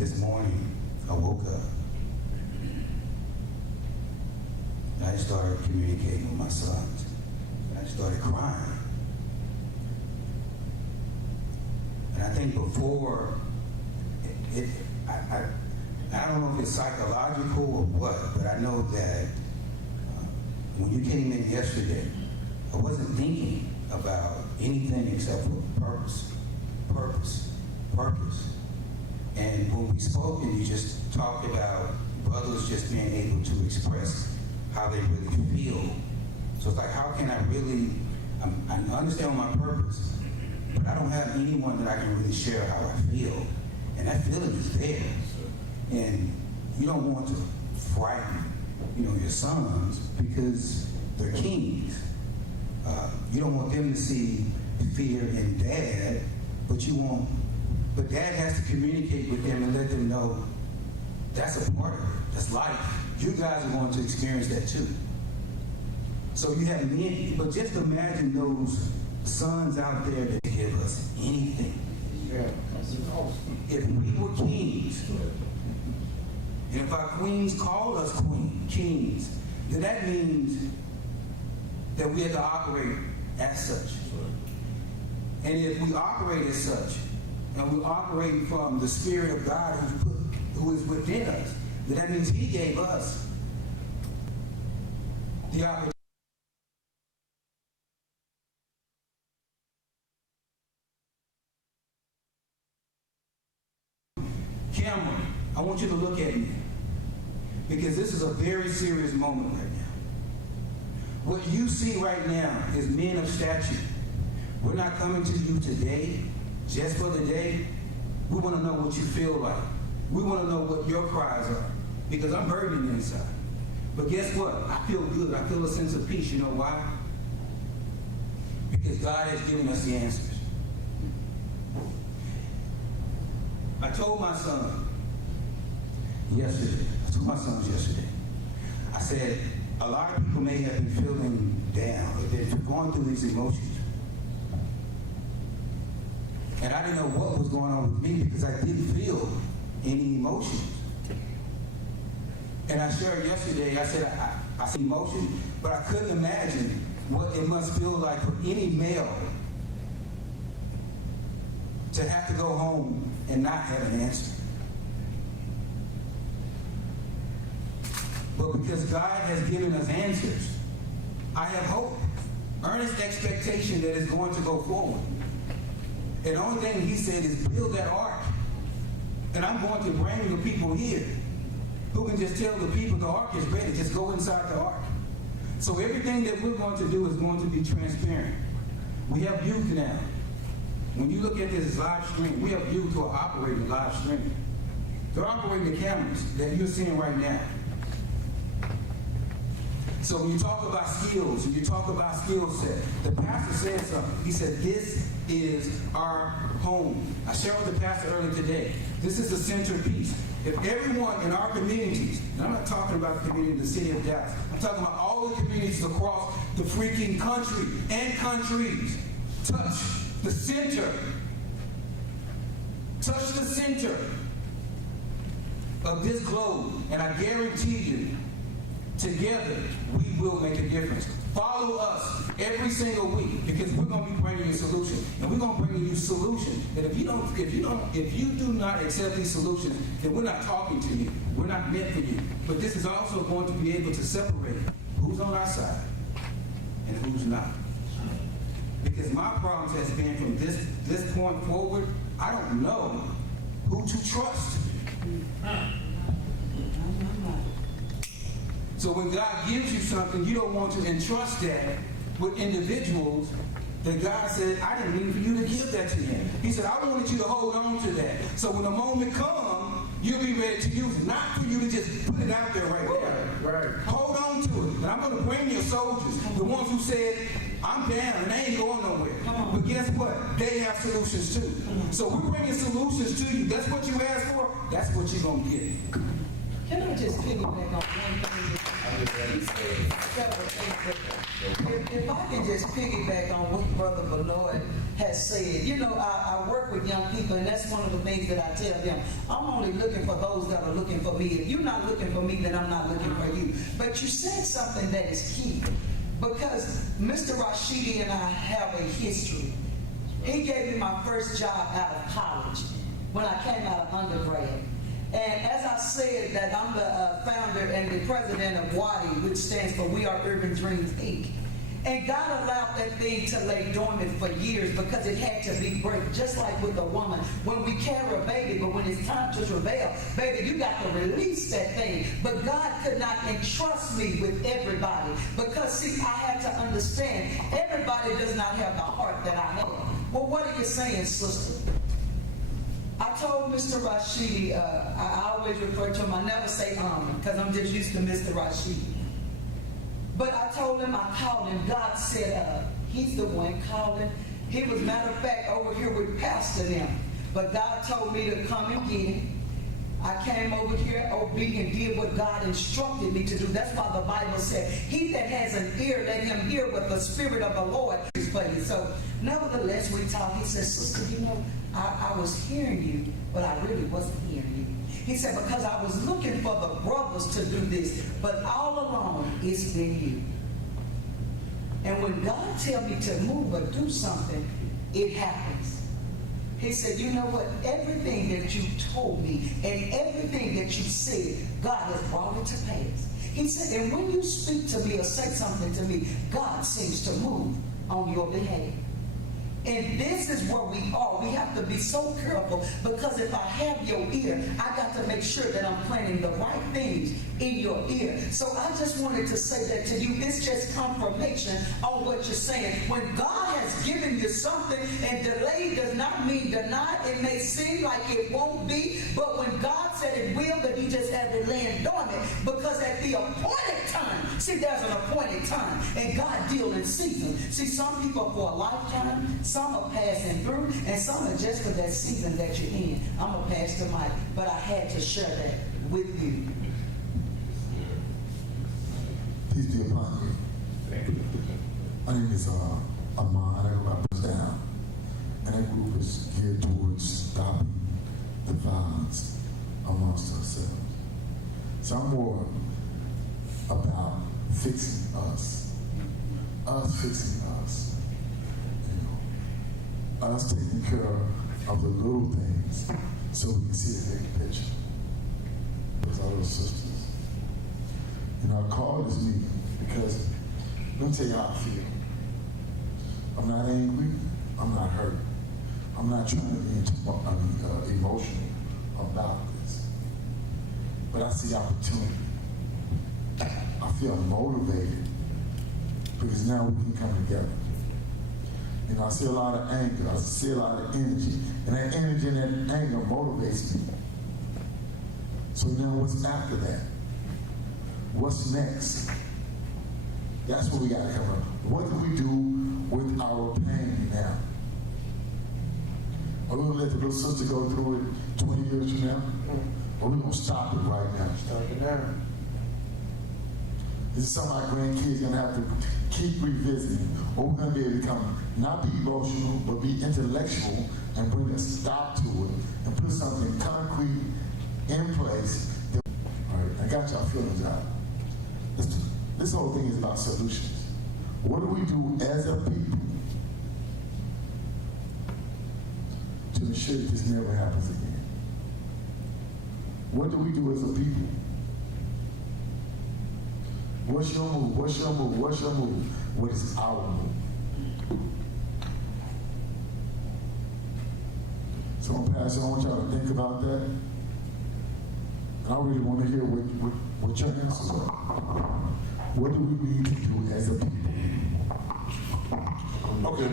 This morning, I woke up and I started communicating with my sons. And I started crying. And I think before, I don't know if it's psychological or what, but I know that when you came in yesterday, I wasn't thinking about anything except for purpose. And when we spoke and you just talked about brothers just being able to express how they really feel. So it's like, how can I really, I understand my purpose, but I don't have anyone that I can really share how I feel. And that feeling is there. And you don't want to frighten, your sons because they're kings. You don't want them to see fear in dad, but dad has to communicate with them and let them know that's a part of it. That's life. You guys are going to experience that too. So you have men, but just imagine those sons out there that give us anything. If we were kings, and if our queens called us kings, then that means that we have to operate as such. And if we operate as such, and we operate from the Spirit of God who is within us, then that means He gave us the opportunity. Cameron, I want you to look at me, because this is a very serious moment right now. What you see right now is men of stature. We're not coming to you today just for the day. We want to know what you feel like. We want to know what your cries are, because I'm burdened inside. But guess what? I feel good. I feel a sense of peace. You know why? Because God has given us the answers. I told my son yesterday, I said, a lot of people may have been feeling down, or they're going through these emotions. And I didn't know what was going on with me because I didn't feel any emotions. And I shared yesterday, I said, I see emotion, but I couldn't imagine what it must feel like for any male to have to go home and not have an answer. But because God has given us answers, I have hope, earnest expectation that it's going to go forward. And the only thing He said is build that ark. And I'm going to bring the people here who can just tell the people the ark is ready. Just go inside the ark. So everything that we're going to do is going to be transparent. We have youth now. When you look at this live stream, we have youth who are operating live stream. They're operating the cameras that you're seeing right now. So when you talk about skills, when you talk about skill set, the pastor said something. He said, this is our home. I shared with the pastor earlier today. This is the centerpiece. If everyone in our communities, and I'm not talking about the community in the city of Dallas, I'm talking about all the communities across the freaking country and countries, touch the center of this globe, and I guarantee you, together, we will make a difference. Follow us every single week, because we're going to be bringing you a solution, and we're going to bring you solutions. And if you do not accept these solutions, then we're not talking to you. We're not meant for you. But this is also going to be able to separate who's on our side and who's not. Because my problems has been from this point forward, I don't know who to trust. So when God gives you something, you don't want to entrust that with individuals that God said, I didn't mean for you to give that to him. He said, I wanted you to hold on to that. So when the moment comes, you'll be ready to use it. Not for you to just put it out there right there. Right. Hold on to it. And I'm going to bring your soldiers, the ones who said, I'm down and they ain't going nowhere. But guess what? They have solutions too. So we're bringing solutions to you. That's what you asked for. That's what you're going to get. Can I just piggyback on one thing? He said several things. If I can just piggyback on what Brother Benoit has said, you know, I work with young people, and that's one of the things that I tell them. I'm only looking for those that are looking for me. If you're not looking for me, then I'm not looking for you. But you said something that is key, because Mr. Rashidi and I have a history. He gave me my first job out of college when I came out of undergrad. And as I said, that I'm the founder and the president of WADI, which stands for We Are Urban Dreams, Inc. And God allowed that thing to lay dormant for years because it had to be birthed, just like with a woman. When we carry a baby, but when it's time to travail, baby, you got to release that thing. But God could not entrust me with everybody because, see, I had to understand everybody does not have the heart that I have. Well, what are you saying, sister? I told Mr. Rashidi, I always refer to him, I never say because I'm just used to Mr. Rashidi. But I told him, I called him, God said, he's the one calling. He was, matter of fact, over here with Pastor them. But God told me to come and get him. I came over here obedient, did what God instructed me to do. That's why the Bible said, he that has an ear, let him hear what the Spirit of the Lord is playing. So, nevertheless, we talked. He said, sister, you know, I was hearing you, but I really wasn't hearing you. He said, because I was looking for the brothers to do this, but all along, it's been you. And when God tells me to move or do something, it happens. He said, you know what? Everything that you told me and everything that you said, God has brought it to pass. He said, and when you speak to me or say something to me, God seems to move on your behalf. And this is where we are. We have to be so careful, because if I have your ear, I got to make sure that I'm planting the right things in your ear. So I just wanted to say that to you. It's just confirmation on what you're saying. When God has given you something, and delay does not mean denied. It may seem like it won't be, but when God said it will, that he just had to laying dormant, because at the appointed time, see, there's an appointed time, and God deals in season. See, some people for a lifetime, some are passing through, and some are just for that season that you're in. I'm a pastor, Mike, but I had to share that with you. Peace be upon you. My name is Ahmad. I go by Down, and that group is geared towards stopping the violence amongst ourselves. So I'm more about fixing us fixing us. Us taking care of the little things so we can see the big picture. Those our little sisters. You know, I call this meeting because, let me tell you how I feel. I'm not angry. I'm not hurt. I'm not trying to be emotional about this. But I see opportunity. I feel motivated because now we can come together. You know, I see a lot of anger, I see a lot of energy, and that energy and that anger motivates me. So now what's after that? What's next? That's what we got to come up. What do we do with our pain now? Are we going to let the little sister go through it 20 years from now? Or are we going to stop it right now? Stop it now. This is something our grandkids are going to have to keep revisiting. Or we're going to be able to come, not be emotional, but be intellectual and bring a stop to it and put something concrete in place. All right, I got y'all feelings out. This whole thing is about solutions. What do we do as a people to ensure that this never happens again? What do we do as a people? What's your move? What's your move? What's your move? What is our move? So I'm passing. I want y'all to think about that. And I really want to hear what your answers are. What do we need to do as a people? Okay.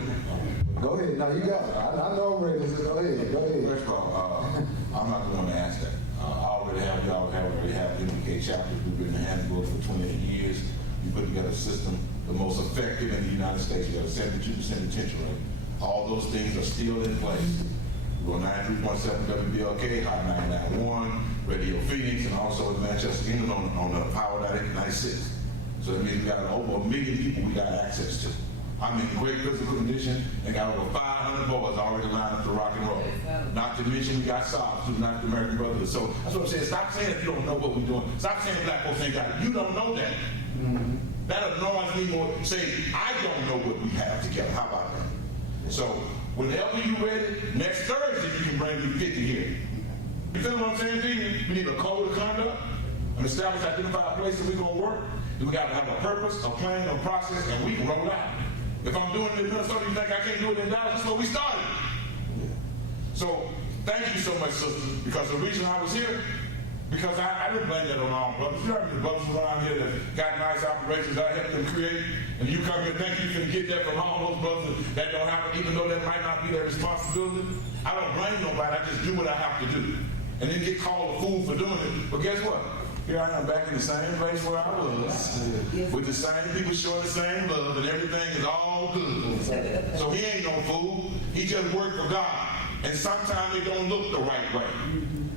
Go ahead. Now you got it. I know I'm ready. So go ahead. Go ahead. First of all, I'm not the one to ask that. Y'all already have MBK chapters. We've been in the handbook for 20 years. We put together a system, the most effective in the United States. You got a 72% retention rate. All those things are still in place. We're on 93.7 WBLK, Hot 99.1, Radio Phoenix, and also in Manchester, England on the Power 96. So that means we got over 1 million people we got access to. I'm in great physical condition and got over 500 boys already lined up to rock and roll. Not to mention we got SOBs, who's not the American Brotherhood. So that's what I'm saying. Stop saying if you don't know what we're doing. Stop saying black folks ain't got it. You don't know that. That annoys me more. Say, I don't know what we have together. How about that? So whenever you're ready, next Thursday you can bring me 50 here. You feel what I'm saying to you? We need a code of conduct, an established, identified place that we're going to work. We got to have a purpose, a plan, a process, and we can roll out. If I'm doing it in Minnesota, you think I can't do it in Dallas? That's where we started. So thank you so much, sisters, because the reason I was here, because I didn't blame that on all brothers. You have the brothers around here that got nice operations I helped them create, and you come here, thank you for get that from all those brothers that don't have it, even though that might not be their responsibility. I don't blame nobody, I just do what I have to do. And then get called a fool for doing it. But guess what? Here I am back in the same place where I was, with the same people showing the same love, and everything is all good. So he ain't no fool. He just worked for God. And sometimes it don't look the right way.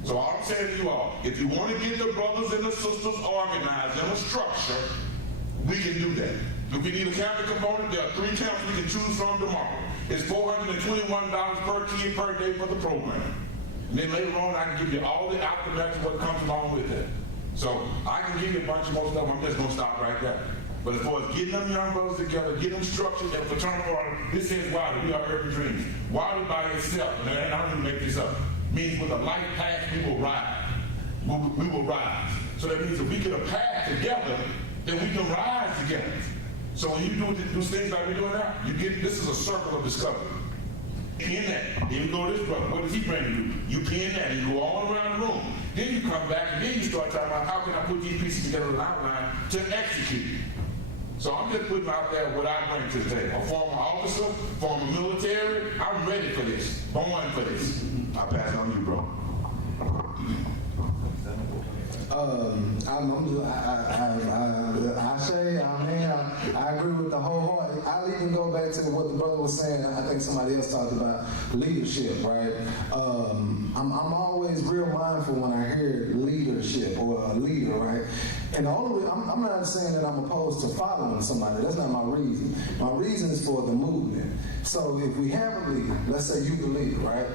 So all I'm saying to you all, if you want to get the brothers and the sisters organized in a structure, we can do that. If we need a camping component, there are 3 camps we can choose from tomorrow. It's $421 per kid per day for the program. And then later on, I can give you all the aftermath of what comes along with it. So I can give you a bunch of more stuff. I'm just going to stop right there. But as far as getting them young brothers together, getting them structured, that fraternal order, this is Wilder. We are Urban Dreams. Wilder by itself, and I don't even make this up, means with a life path, we will ride. We will rise. So that means if we get a path together, then we can rise together. So when you do things like we're doing now, you get, this is a circle of discovery. Pin that. Then you go to this brother. What does he bring to you? You pin that and you go all around the room. Then you come back and then you start talking about how can I put these pieces together in an outline to execute. So I'm just putting out there what I bring to the table. A former officer, former military, I'm ready for this. Born for this. I'll pass it on to you, bro. I agree with the whole heart. I'll even go back to what the brother was saying. I think somebody else talked about leadership, right? I'm always real mindful when I hear leadership or a leader, right? And the only I'm not saying that I'm opposed to following somebody. That's not my reason. My reason is for the movement. So if we have a leader, let's say you the leader, right?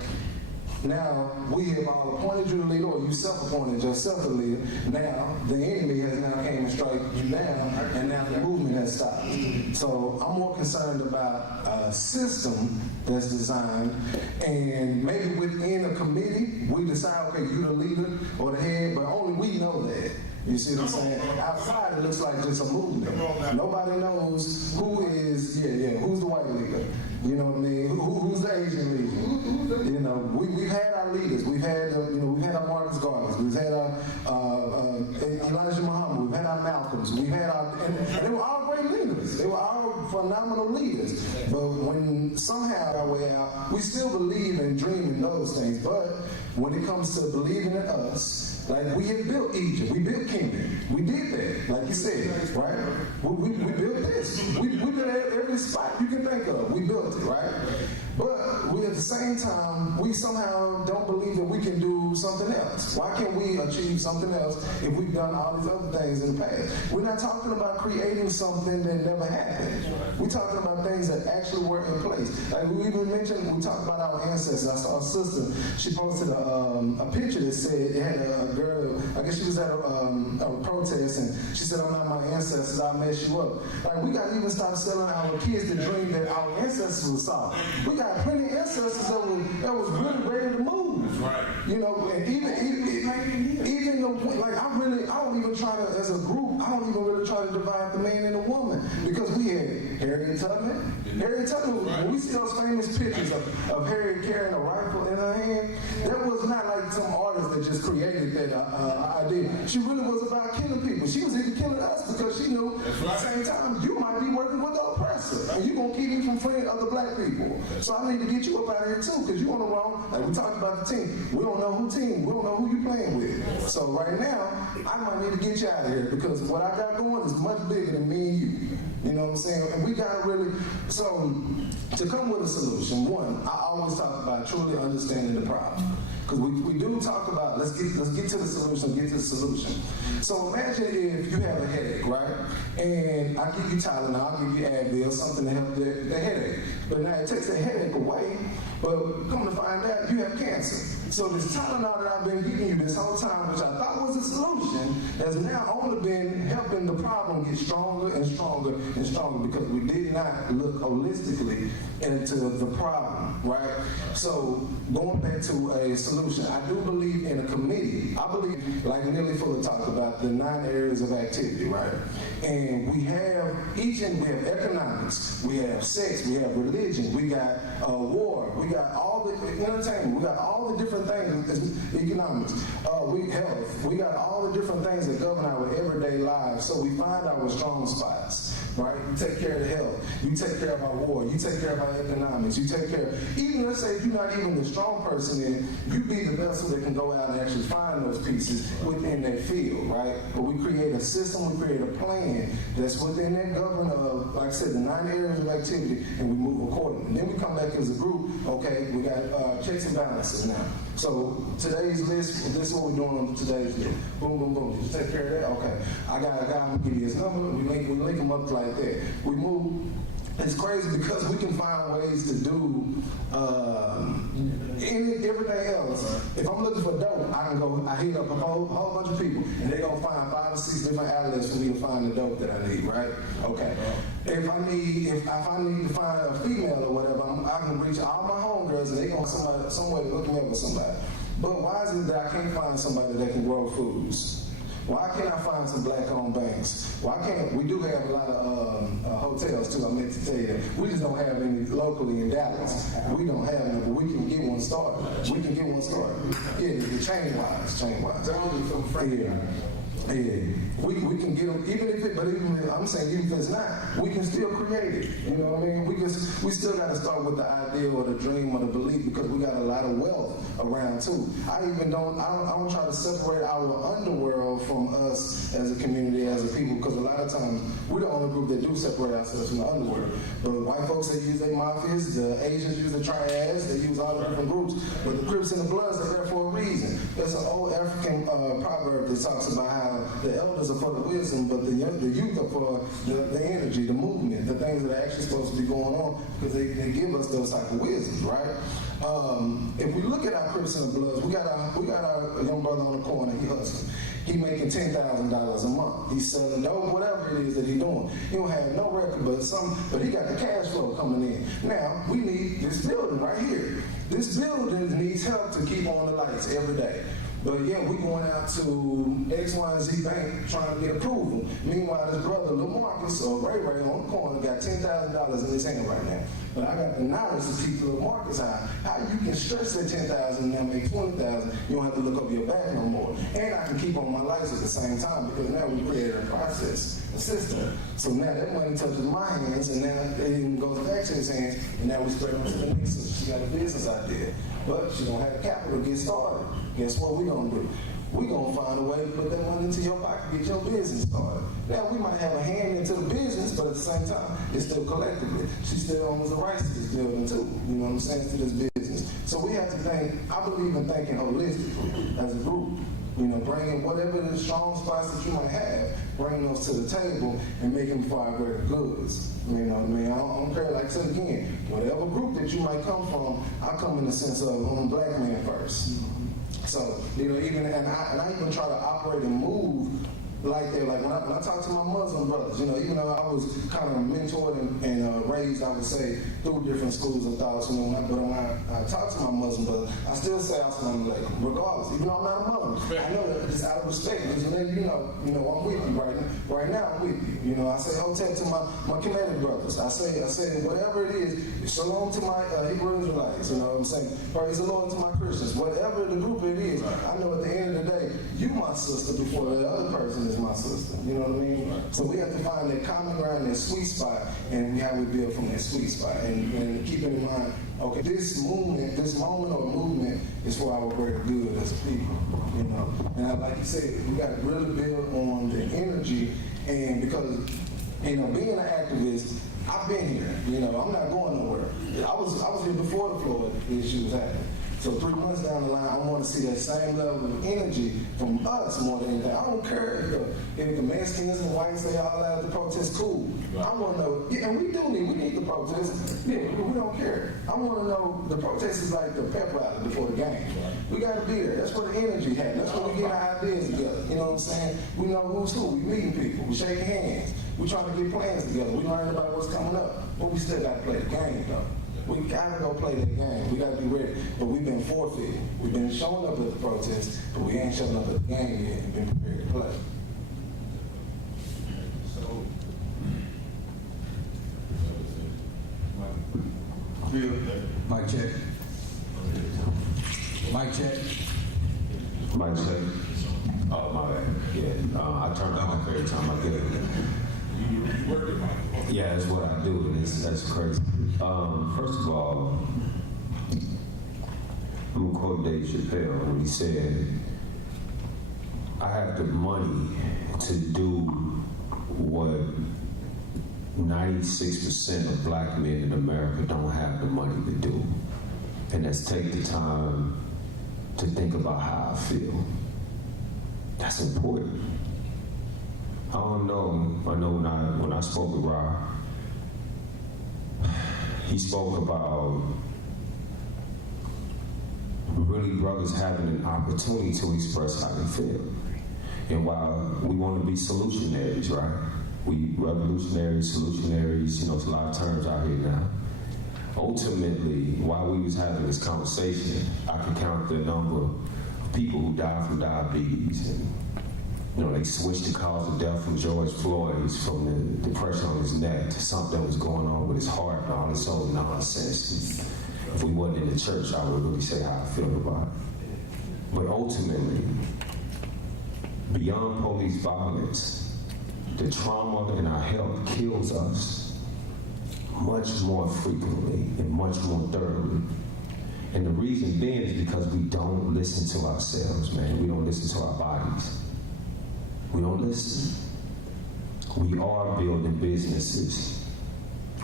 Now, we have all appointed you the leader, or you self-appointed yourself the leader. Now, the enemy has now came and struck you down, and now the movement has stopped. So I'm more concerned about a system that's designed, and maybe within a committee, we decide, okay, you the leader or the head, but only we know that. You see what I'm saying? Outside, it looks like just a movement. Nobody knows who is, who's the white leader? You know what I mean? Who's the Asian leader? You know, we've had our leaders. We've had, we've had our Marcus Garvey's. We've had our Elijah Muhammad. We've had our Malcolms. We've had our, and they were all great leaders. They were all phenomenal leaders. But when somehow our way out, we still believe and dream in those things. But when it comes to believing in us, like we had built Egypt, we built Kingdom, we did that, like you said, right? We built this. We built every spot you can think of. We built it, right? But we at the same time, we somehow don't believe that we can do something else. Why can't we achieve something else if we've done all these other things in the past? We're not talking about creating something that never happened. We're talking about things that actually were in place. Like we even mentioned, we talked about our ancestors. I saw a sister, she posted a picture that said, it had a girl, I guess she was at a protest, and she said, I'm not my ancestors, I'll mess you up. Like, we got to even stop selling our kids the dream that our ancestors were soft. We got plenty of ancestors that was really ready to move. That's right. You know, and even like I don't even try to, as a group, I don't even really try to divide the man and the woman, because we had Harriet Tubman. Harriet Tubman, when we see those famous pictures of Harriet carrying a rifle in her hand, that was not like some artist that just created that idea. She really was about killing people. She was even killing us because she knew at the same time you might be working with the oppressor, and you're going to keep me from freeing other black people. So I need to get you up out of here too, because you on the wrong, like we talked about the team. We don't know who you playing with. So right now, I might need to get you out of here, because what I got going is much bigger than me and you. You know what I'm saying? And we got to really, so to come with a solution, one, I always talk about truly understanding the problem. Because we do talk about, let's get to the solution, So imagine if you have a headache, right? And I give you Tylenol, I'll give you Advil, something to help the headache. But now it takes the headache away, but come to find out, you have cancer. So this Tylenol that I've been giving you this whole time, which I thought was a solution, has now only been helping the problem get stronger and stronger and stronger because we did not look holistically into the problem, right? So going back to a solution, I do believe in a committee. I believe, like Neely Fuller talked about, the 9 areas of activity, right? And we have we have economics, we have sex, we have religion, we got war, we got all the entertainment, we got all the different things, economics, we health, we got all the different things that govern our everyday lives. So we find our strong spots. Right? You take care of the health. You take care of our war. You take care of our economics. You take care of, even let's say if you're not even the strong person in it, you be the vessel that can go out and actually find those pieces within that field, right? But we create a system, we create a plan that's within that government of, like I said, the 9 areas of activity, and we move accordingly. And then we come back as a group, okay, we got checks and balances now. So today's list, this is what we're doing on today's list. Boom, boom, boom. Did you take care of that? Okay. I got a guy, I'm gonna give you his number. We link him up like that. We move. It's crazy because we can find ways to do everything else. If I'm looking for dope, I hit up a whole bunch of people, and they're gonna find 5 or 6 different outlets for me to find the dope that I need, right? Okay. If I need to find a female or whatever, I can reach all my homegirls, and they're gonna find some way to hook me up with somebody. But why is it that I can't find somebody that can grow foods? Why can't I find some black-owned banks? Why can't we do have a lot of hotels too? I meant to tell you, we just don't have any locally in Dallas. We don't have any, but we can get one started. Yeah, the chain-wise. Yeah, we can get them, I'm saying even if it's not, we can still create it. You know what I mean? We still got to start with the idea or the dream or the belief because we got a lot of wealth around too. I don't try to separate our underworld from us as a community, as a people, because a lot of times we're the only group that do separate ourselves from the underworld. The white folks, they use their mafias, the Asians use the triads, they use all the different groups, but the Crips and the Bloods are there for a reason. There's an old African proverb that talks about how the elders are for the wisdom, but the youth are for the energy, the movement, the things that are actually supposed to be going on, because they give us those type of wisdoms, right? If we look at our Crips and the Bloods, we got our young brother on the corner, he hustling. He making $10,000 a month. He's selling dope, whatever it is that he's doing. He don't have no record, but he got the cash flow coming in. Now, we need this building right here. This building needs help to keep on the lights every day. But yeah, we going out to X, Y, and Z Bank trying to get approval. Meanwhile, his brother, LaMarcus, or Ray Ray on the corner, got $10,000 in his hand right now. But I got the knowledge to teach LaMarcus how you can stretch that $10,000 and now make $20,000. You don't have to look over your back no more. And I can keep on my lights at the same time because now we created a process, a system. So now that money touches my hands, and now it even goes back to his hands, and now we spread it to the next sister. She got a business idea, but she don't have capital to get started. Guess what we gonna do? We gonna find a way to put that money into your pocket, get your business started. Now we might have a hand into the business, but at the same time, it's still collectively. She still owns the rights to this building too. You know what I'm saying? To this business. So we have to think. I believe in thinking holistically as a group. You know, bringing whatever the strong spots that you might have, bring those to the table and make them for our greater goods. You know what I mean? I don't care, like I said again, whatever group that you might come from, I come in the sense of I'm a black man first. So, you know, and I even try to operate and move like that. Like when I talk to my Muslim brothers, you know, even though I was kind of mentored and raised, I would say, through different schools of thought, you know, but when I talk to my Muslim brothers, I still say Assalamu alaikum, regardless, even though I'm not a Muslim. I know that just out of respect, because you know, I'm with you right now. Right now, I'm with you. You know, I say hotel to my Canadian brothers. I say whatever it is, shalom to my Hebrew Israelites. You know what I'm saying? Praise the Lord to my Christians. Whatever the group it is, I know at the end of the day, you my sister before the other person is my sister. You know what I mean? So we have to find that common ground, that sweet spot, and how we build from that sweet spot. And keeping in mind, okay, this moment or movement is for our greater good as a people. You know, and like you said, we got to really build on the energy, and because, you know, being an activist, I've been here. You know, I'm not going nowhere. I was here before the Floyd issue was happening. So 3 months down the line, I want to see that same level of energy from us more than anything. I don't care if the Mexicans and whites say all that at the protest, cool. I want to know, yeah, and we need the protest. Yeah, we don't care. I want to know the protest is like the pep rally before the game. We got to be there. That's where the energy happens. That's where we get our ideas together. You know what I'm saying? We know who's who. We meeting people. We shaking hands. We trying to get plans together. We learn about what's coming up. But we still got to play the game, though. We gotta go play that game. We gotta be ready. But we've been forfeited. We've been showing up at the protest, but we ain't showing up at the game yet and been prepared to play. So, Mic check. Mic check. Mic check. Oh, my bad. Yeah, I turn it on every time I get it. you work it, Mike. Yeah, that's what I do, and that's crazy. First of all, I'm gonna quote Dave Chappelle when he said, I have the money to do what 96% of black men in America don't have the money to do. And that's take the time to think about how I feel. That's important. I don't know. I know when I spoke with Rob, he spoke about really brothers having an opportunity to express how they feel. And while we want to be solutionaries, right? We revolutionaries, solutionaries, you know, it's a lot of terms out here now. Ultimately, while we was having this conversation, I could count the number of people who died from diabetes. And, you know, they switched the cause of death from George Floyd's, from the depression on his neck, to something that was going on with his heart and all this old nonsense. If we wasn't in the church, I would really say how I feel about it. But ultimately, beyond police violence, the trauma in our health kills us much more frequently and much more thoroughly. And the reason being is because we don't listen to ourselves, man. We don't listen to our bodies. We don't listen. We are building businesses.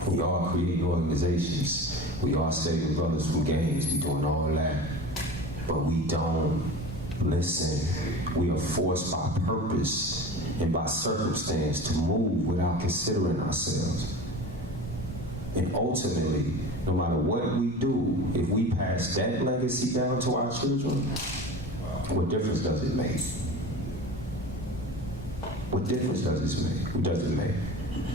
We are creating organizations. We are saving brothers from gangs. We doing all that. But we don't listen. We are forced by purpose and by circumstance to move without considering ourselves. And ultimately, no matter what we do, if we pass that legacy down to our children, what difference does it make? What difference does it make? What does it make?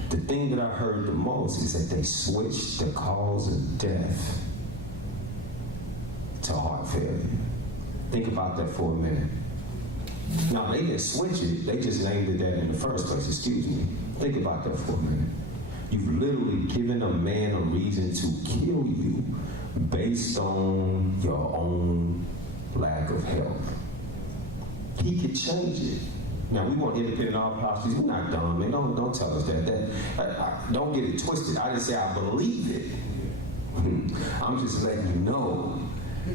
The thing that I heard the most is that they switched the cause of death to heart failure. Think about that for a minute. Now, they didn't switch it, they just named it that in the first place, excuse me. Think about that for a minute. You've literally given a man a reason to kill you based on your own lack of health. He could change it. Now, we want independent autopsies. We're not dumb, man. Don't tell us that. Don't get it twisted. I didn't say I believe it. I'm just letting you know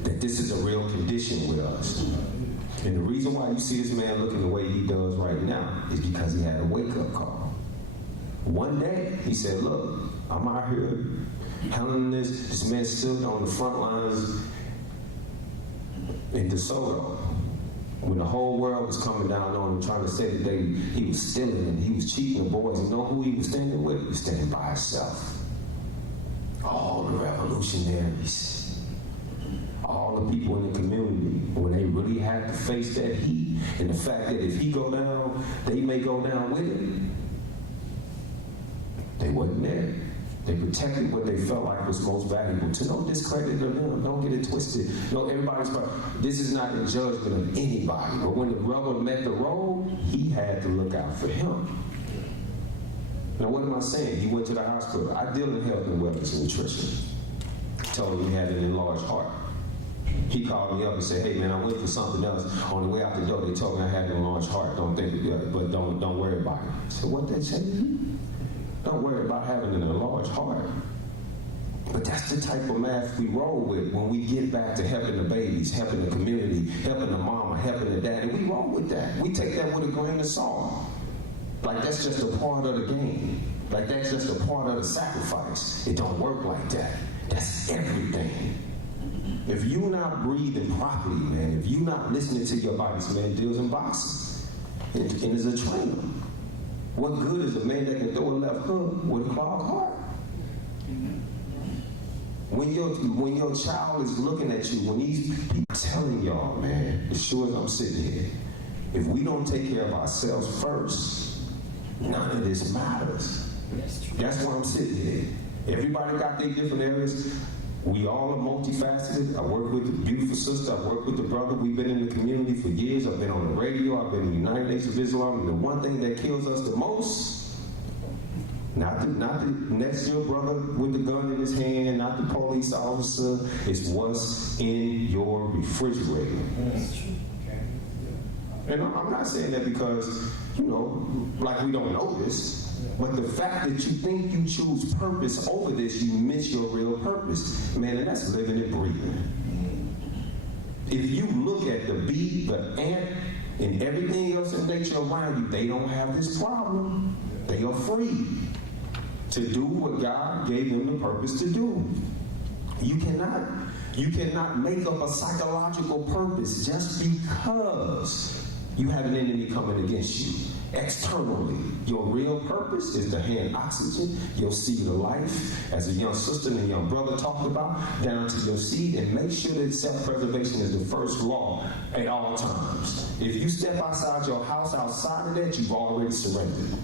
that this is a real condition with us. And the reason why you see this man looking the way he does right now is because he had a wake-up call. One day, he said, look, I'm out here handling this. This man stood on the front lines in DeSoto when the whole world was coming down on him, trying to say that he was stealing and he was cheating the boys. And you know who he was standing with? He was standing by himself. All the revolutionaries, all the people in the community, when they really had to face that heat, and the fact that if he go down, they may go down with him. They wasn't there. They protected what they felt like was most valuable. To no discredit of them, don't get it twisted. No, everybody's part. This is not a judgment of anybody. But when the rubber met the road, he had to look out for him. Now, what am I saying? He went to the hospital. I deal in health and wellness and nutrition. Told him he had an enlarged heart. He called me up and said, hey man, I went for something else. On the way out the door, they told me I had an enlarged heart. Don't think it, but don't worry about it. I said, what they say? Don't worry about having an enlarged heart. But that's the type of math we roll with when we get back to helping the babies, helping the community, helping the mama, helping the dad. And we roll with that. We take that with a grain of salt. Like that's just a part of the game. Like that's just a part of the sacrifice. It don't work like that. That's everything. If you're not breathing properly, man, if you're not listening to your body, this man deals in boxing and is a trainer. What good is a man that can throw a left hook with a clogged heart? When your child is looking at you, when these people telling y'all, man, as sure as I'm sitting here, if we don't take care of ourselves first, none of this matters. That's why I'm sitting here. Everybody got their different areas. We all are multifaceted. I work with the beautiful sister. I work with the brother. We've been in the community for years. I've been on the radio. I've been in the United Nations of Islam. And the one thing that kills us the most, not the next door brother with the gun in his hand, not the police officer, is what's in your refrigerator. And I'm not saying that because, like we don't know this. But the fact that you think you choose purpose over this, you miss your real purpose. Man, and that's living and breathing. If you look at the bee, the ant, and everything else in nature around you, they don't have this problem. They are free to do what God gave them the purpose to do. You cannot make up a psychological purpose just because you have an enemy coming against you. Externally, your real purpose is to hand oxygen, your seed of life, as a young sister and a young brother talked about, down to your seed, and make sure that self-preservation is the first law at all times. If you step outside your house, outside of that, you've already surrendered.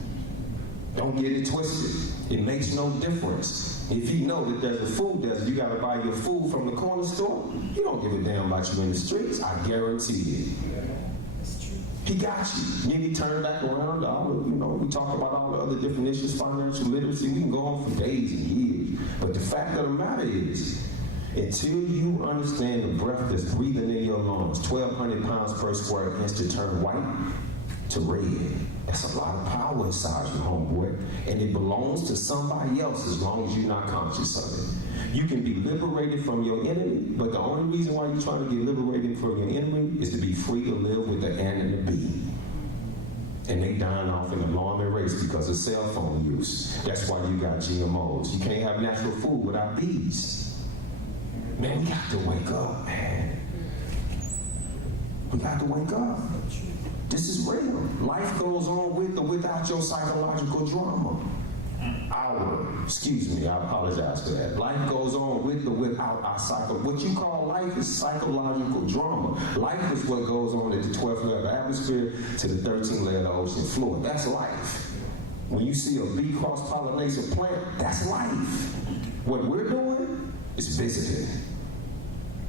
Don't get it twisted. It makes no difference. If you know that there's a food desert, you got to buy your food from the corner store, you don't give a damn about you in the streets, I guarantee it. He got you. Then he turned back around. We talk about all the other different issues, financial literacy. We can go on for days and years. But the fact of the matter is, until you understand the breath that's breathing in your lungs, 1,200 pounds per square inch to turn white to red, that's a lot of power inside you, homeboy. And it belongs to somebody else as long as you're not conscious of it. You can be liberated from your enemy, but the only reason why you're trying to get liberated from your enemy is to be free to live with the ant and the bee. And they dying off in a alarming race because of cell phone use. That's why you got GMOs. You can't have natural food without bees. Man, we got to wake up, man. We got to wake up. This is real. Life goes on with or without your psychological drama. I apologize for that. Life goes on with or without our what you call life is psychological drama. Life is what goes on at the 12th layer of the atmosphere to the 13th layer of the ocean floor. That's life. When you see a bee cross-pollinate a plant, that's life. What we're doing is visiting.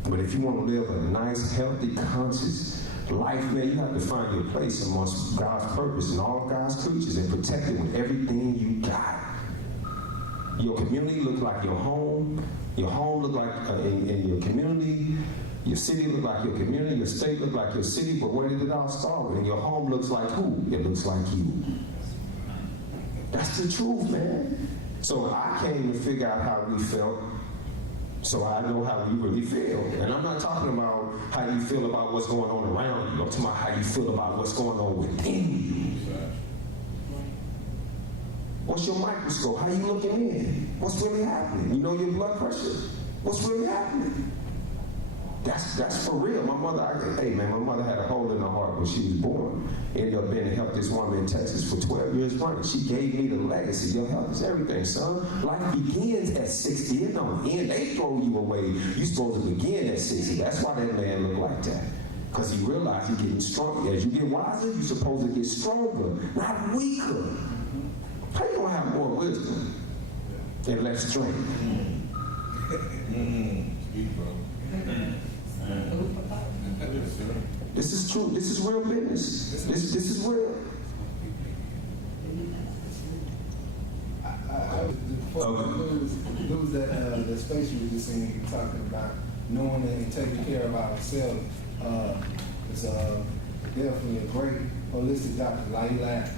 But if you want to live a nice, healthy, conscious life, man, you have to find your place amongst God's purpose and all of God's creatures and protect it with everything you got. Your community look like your home. Your home look like in your community. Your city look like your community. Your state look like your city. But where did it all start? And your home looks like who? It looks like you. That's the truth, man. So I came to figure out how we felt, so I know how we really feel. And I'm not talking about how you feel about what's going on around you. I'm talking about how you feel about what's going on within you. What's your microscope? How you looking in? What's really happening? You know your blood pressure? What's really happening? That's for real. My mother had a hole in her heart when she was born. Ended up being the healthiest woman in Texas for 12 years running. She gave me the legacy. Your health is everything, son. Life begins at 60. It don't end. They throw you away. You're supposed to begin at 60. That's why that man looked like that. Because he realized he's getting stronger. As you get wiser, you're supposed to get stronger, not weaker. How you gonna have more wisdom and less strength? This is true. This is real business. This is real. Before we lose that space you were just saying, you're talking about knowing and taking care of ourselves. It's definitely a great holistic doctor, Lai.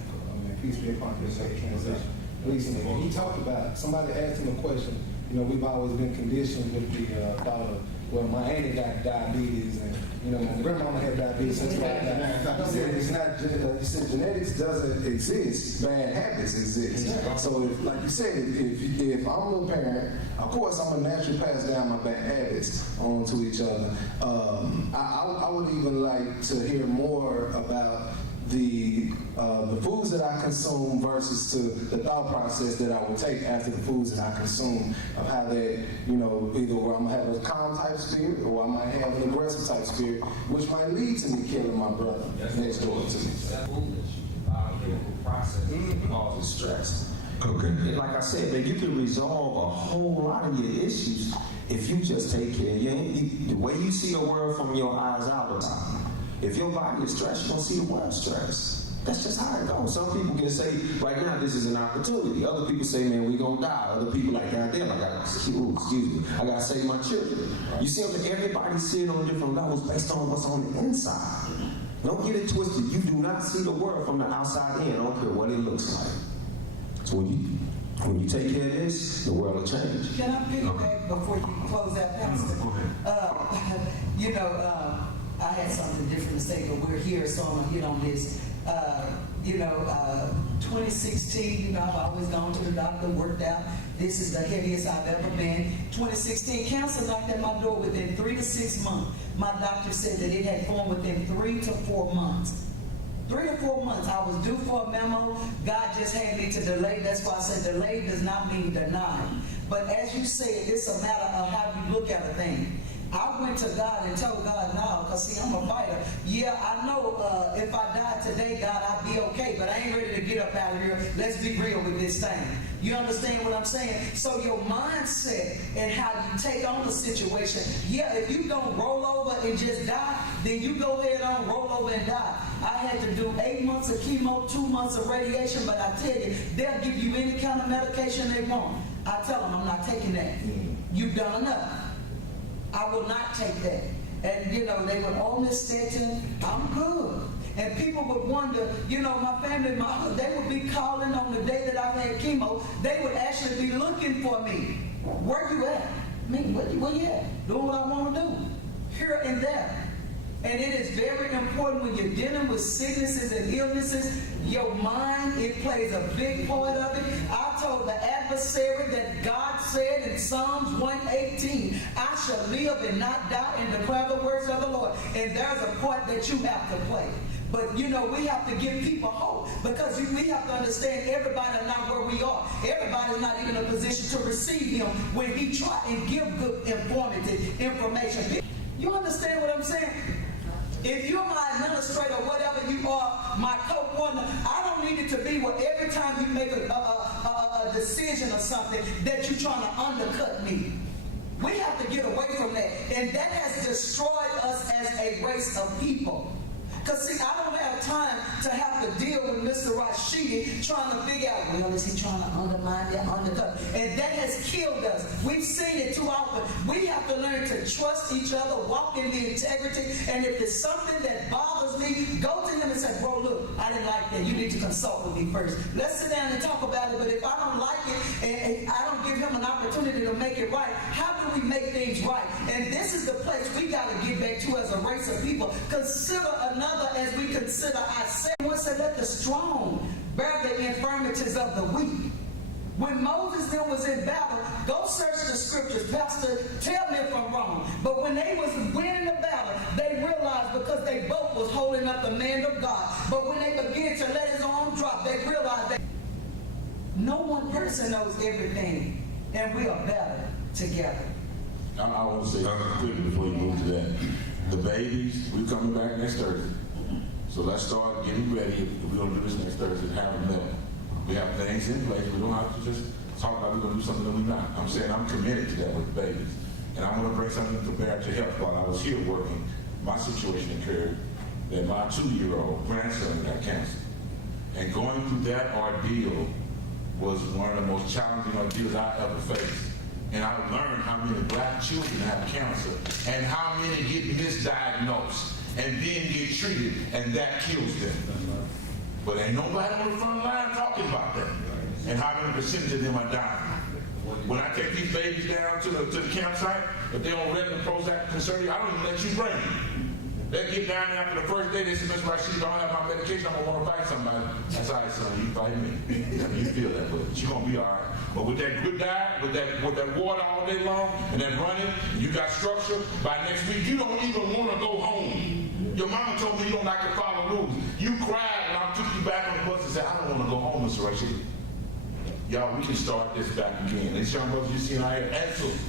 Peace be upon you, say transition. Recently, and he talked about, somebody asked him a question, we've always been conditioned with the thought of well, my auntie got diabetes, and you know, my grandmama had diabetes. That's why You said it's not. You said genetics doesn't exist. Bad habits exist. So, if, like you said, if I'm a parent, of course I'm a naturally pass down my bad habits on to each other. I would even like to hear more about the foods that I consume versus to the thought process that I would take after the foods that I consume, of how that, you know, either where I'm gonna have a calm type spirit or I might have an aggressive type spirit, which might lead to me killing my brother next door to me. That chemical process causes stress. Okay. And like I said, man, you can resolve a whole lot of your issues if you just take care of the way you see the world from your eyes out of time. If your body is stressed, you're gonna see the world stressed. That's just how it goes. Some people can say, right now, this is an opportunity. Other people say, man, we gonna die. Other people like, God damn, I gotta save my children. You see, everybody see it on different levels based on what's on the inside. Don't get it twisted. You do not see the world from the outside in. I don't care what it looks like. So when you take care of this, the world will change. Can I piggyback before you close that, Pastor? Go ahead. You know, I had something different to say, but we're here, so I'm gonna hit on this. 2016, you know, I've always gone to the doctor, worked out. This is the heaviest I've ever been. 2016, cancer knocked at my door within 3 to 6 months. My doctor said that it had formed within 3 to 4 months. 3 to 4 months. I was due for a memo. God just had me to delay. That's why I said delay does not mean deny. But as you said, it's a matter of how you look at a thing. I went to God and told God now, because see, I'm a fighter. Yeah, I know if I die today, God, I'll be okay, but I ain't ready to get up out of here. Let's be real with this thing. You understand what I'm saying? So your mindset and how you take on the situation, yeah, if you don't roll over and just die, then you go ahead on, roll over and die. I had to do 8 months of chemo, 2 months of radiation, but I tell you, they'll give you any kind of medication they want. I tell them, I'm not taking that. You've done enough. I will not take that. And you know, they would, oh, Miss Stanton, I'm good. And people would wonder, you know, my family, they would be calling on the day that I had chemo. They would actually be looking for me. Where you at? I mean, where you at? Doing what I want to do. Here and there. And it is very important when you're dealing with sicknesses and illnesses, your mind, it plays a big part of it. I told the adversary that God said in Psalms 118, I shall live and not die and declare the words of the Lord. And there's a part that you have to play. But you know, we have to give people hope, because we have to understand everybody's not where we are. Everybody's not even in a position to receive him when he try and give good informative information. You understand what I'm saying? If you're my administrator, whatever you are, my co-partner, I don't need it to be where every time you make a decision or something that you're trying to undercut me. We have to get away from that. And that has destroyed us as a race of people. Because see, I don't have time to have to deal with Mr. Rashidi trying to figure out, well, is he trying to undermine that, undercut? And that has killed us. We've seen it too often. We have to learn to trust each other, walk in the integrity, and if it's something that bothers me, go to him and say, bro, look, I didn't like that. You need to consult with me first. Let's sit down and talk about it, but if I don't like it and I don't give him an opportunity to make it right, how do we make things right? And this is the place we got to get back to as a race of people. Consider another as we consider ourselves. One said, let the strong bear the infirmities of the weak. When Moses then was in battle, go search the scriptures. Pastor, tell me if I'm wrong. But when they was winning the battle, they realized because they both was holding up the man of God. But when they began to let his arm drop, they realized that no one person knows everything, and we are better together. I want to say quickly before you move to that. The babies, we're coming back next Thursday. So let's start getting ready. If we're going to do this next Thursday, have a medal. We have things in place. We don't have to just talk about we're going to do something that we're not. I'm saying I'm committed to that with the babies. And I want to bring something to bear to help. While I was here working, my situation occurred that my 2-year-old grandson got cancer. And going through that ordeal was one of the most challenging ordeals I ever faced. And I learned how many black children have cancer and how many get misdiagnosed and then get treated, and that kills them. But ain't nobody on the front line talking about that. And how many percentage of them are dying. When I take these babies down to the campsite, if they don't read the Prozac concerning, I don't even let you bring them. They get down there after the first day, they say, Mr. Rashid, don't have my medication, I'm gonna want to fight somebody. That's all right, son, you fight me. You feel that, but you're gonna be all right. But with that good diet, with that water all day long, and that running, you got structure, by next week, you don't even want to go home. Your mama told me you don't like to follow rules. You cried when I took you back on the bus and said, I don't want to go home, Mr. Rashid. Y'all, we can start this back again. These young brothers you see out here, excellent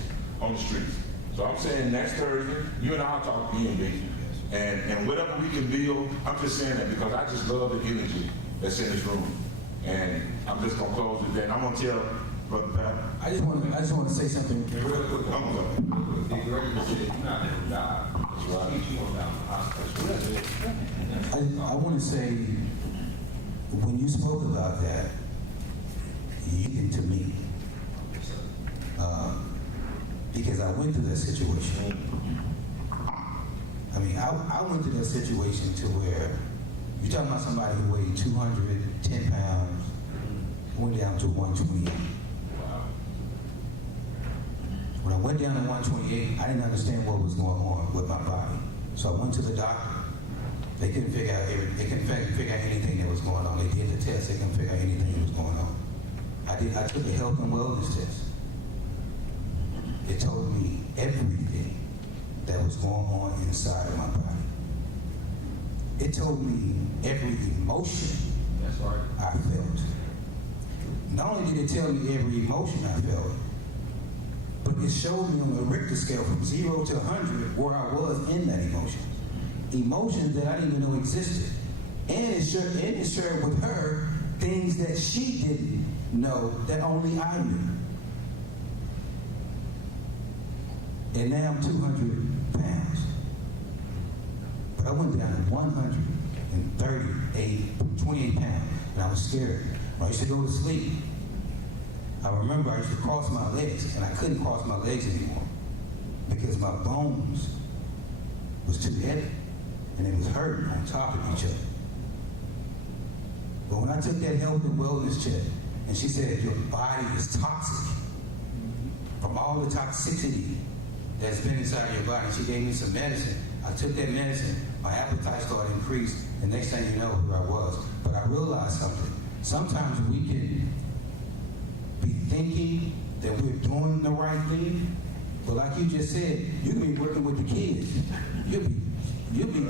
on the streets. So I'm saying next Thursday, you and I'll talk again, baby. And whatever we can build, I'm just saying that because I just love the energy that's in this room. And I'm just gonna close with that. I'm gonna tell Brother Pat. I just want to say something real quick. I'm gonna go. The greatness is you're not gonna die. That's right. You won't die in the hospital. I want to say, when you spoke about that, you to me, because I went through that situation. I mean, I went through that situation to where you're talking about somebody who weighed 210 pounds, went down to 128. When I went down to 128, I didn't understand what was going on with my body. So I went to the doctor. They couldn't figure out anything that was going on. They did the test. They couldn't figure out anything that was going on. I took a health and wellness test. It told me everything that was going on inside of my body. It told me every emotion I felt. Not only did it tell me every emotion I felt, but it showed me on the Richter scale from 0 to 100 where I was in that emotion. Emotions that I didn't even know existed. And it shared with her things that she didn't know that only I knew. And now I'm 200 pounds. But I went down to 28 pounds, and I was scared. When I used to go to sleep, I remember I used to cross my legs, and I couldn't cross my legs anymore because my bones was too heavy, and it was hurting on top of each other. But when I took that health and wellness check, and she said, your body is toxic from all the toxicity that's been inside of your body. She gave me some medicine. I took that medicine. My appetite started to increase. The next thing you know, who I was. But I realized something. Sometimes we can be thinking that we're doing the right thing, but like you just said, you can be working with the kids. You'll be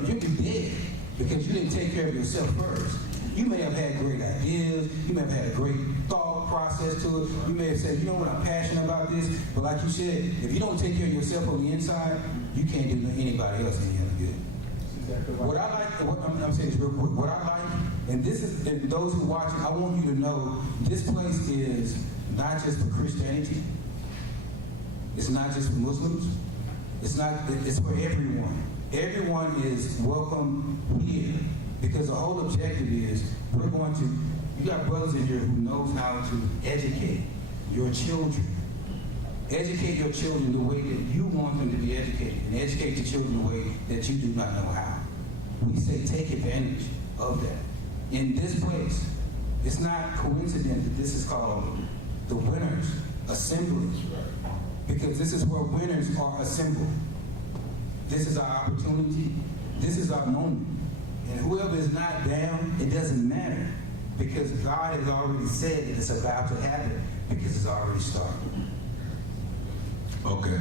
dead because you didn't take care of yourself first. You may have had great ideas. You may have had a great thought process to it. You may have said, you know what, I'm passionate about this. But like you said, if you don't take care of yourself on the inside, you can't do anybody else any other good. Exactly right. What I like, I'm saying this real quick. What I like, and this is, and those who watch it, I want you to know, this place is not just for Christianity. It's not just for Muslims. It's for everyone. Everyone is welcome here. Because the whole objective is, you got brothers in here who knows how to educate your children. Educate your children the way that you want them to be educated, and educate the children the way that you do not know how. We say take advantage of that. In this place, it's not coincident that this is called the Winners Assembly, because this is where winners are assembled. This is our opportunity. This is our moment. And whoever is not down, it doesn't matter, because God has already said that it's about to happen, because it's already started. Okay.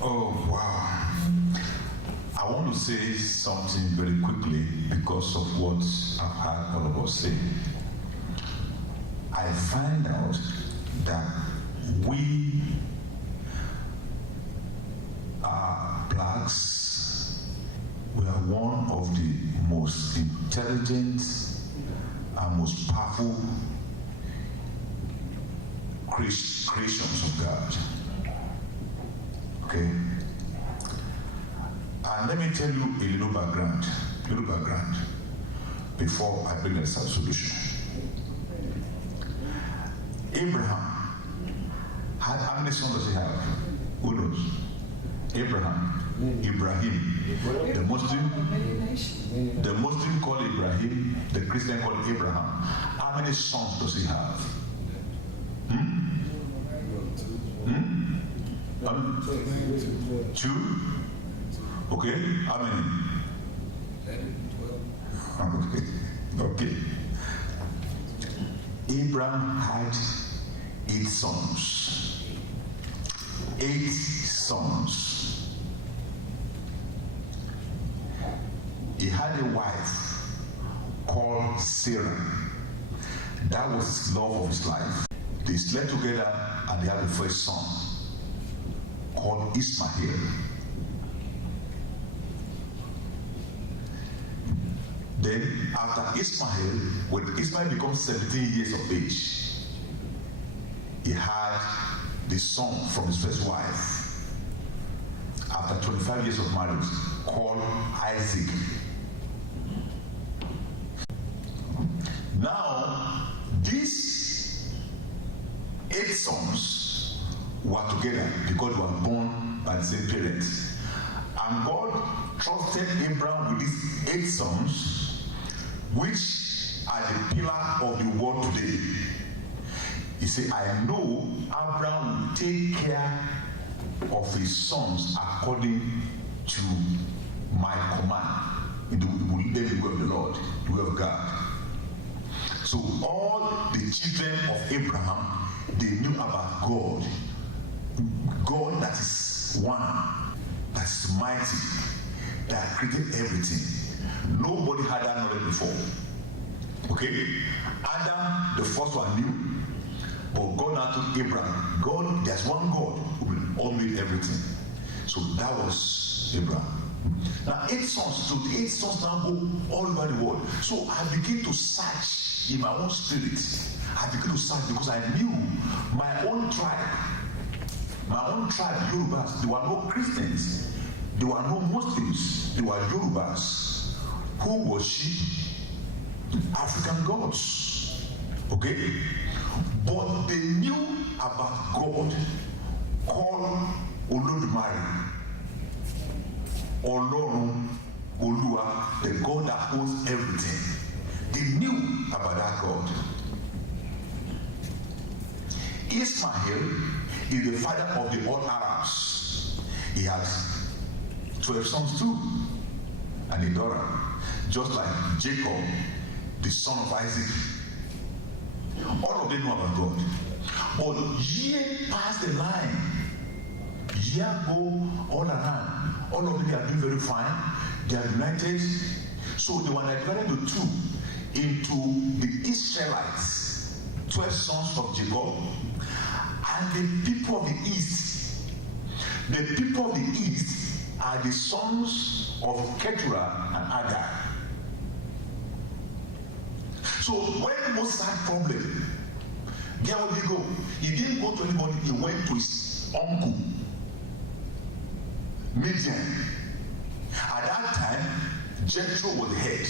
Oh, wow. I want to say something very quickly because of what I've heard all of us say. I find out that we are blacks. We are one of the most intelligent and most powerful creations of God. Okay? And let me tell you a little background before I bring a solution. Abraham had, how many sons does he have? Who knows? Ibrahim, the Muslim call Ibrahim, the Christian call Abraham. How many sons does he have? How many? 2? Okay. How many? 11, 12. Okay. Abraham had 8 sons. 8 sons. He had a wife called Sarah. That was his love of his life. They slept together and they had the first son called Ishmael. Then after Ishmael, when Ishmael becomes 17 years of age, he had the son from his first wife after 25 years of marriage called Isaac. Now, these 8 sons were together because they were born by the same parents. And God trusted Abraham with these 8 sons, which are the pillar of the world today. He said, I know Abraham will take care of his sons according to my command. He will lead them the way of the Lord, the way of God. So all the children of Abraham, they knew about God. God that is one, that is mighty, that created everything. Nobody had that knowledge before. Okay? Adam, the first one, knew. But God now told Abraham, God, there's one God who will all make everything. So that was Abraham. Now 8 sons, so the 8 sons now go all over the world. So I begin to search in my own spirit. I begin to search because I knew my own tribe, Yorubas, there were no Christians, there were no Muslims, there were Yorubas who worship African gods. Okay? But they knew about God called Olodumare, Olorun, Olua, the God that owns everything. They knew about that God. Ishmael is the father of the old Arabs. He has 12 sons too, and a daughter, just like Jacob, the son of Isaac. All of them know about God. But years past the line, years go all around. All of them are doing very fine. They are united. So they were divided into 2, into the Israelites, 12 sons of Jacob, and the people of the east. The people of the east are the sons of Keturah and Agar. So when Moses had problem, where would he go? He didn't go to anybody, he went to his uncle, Midian. At that time, Jethro was the head.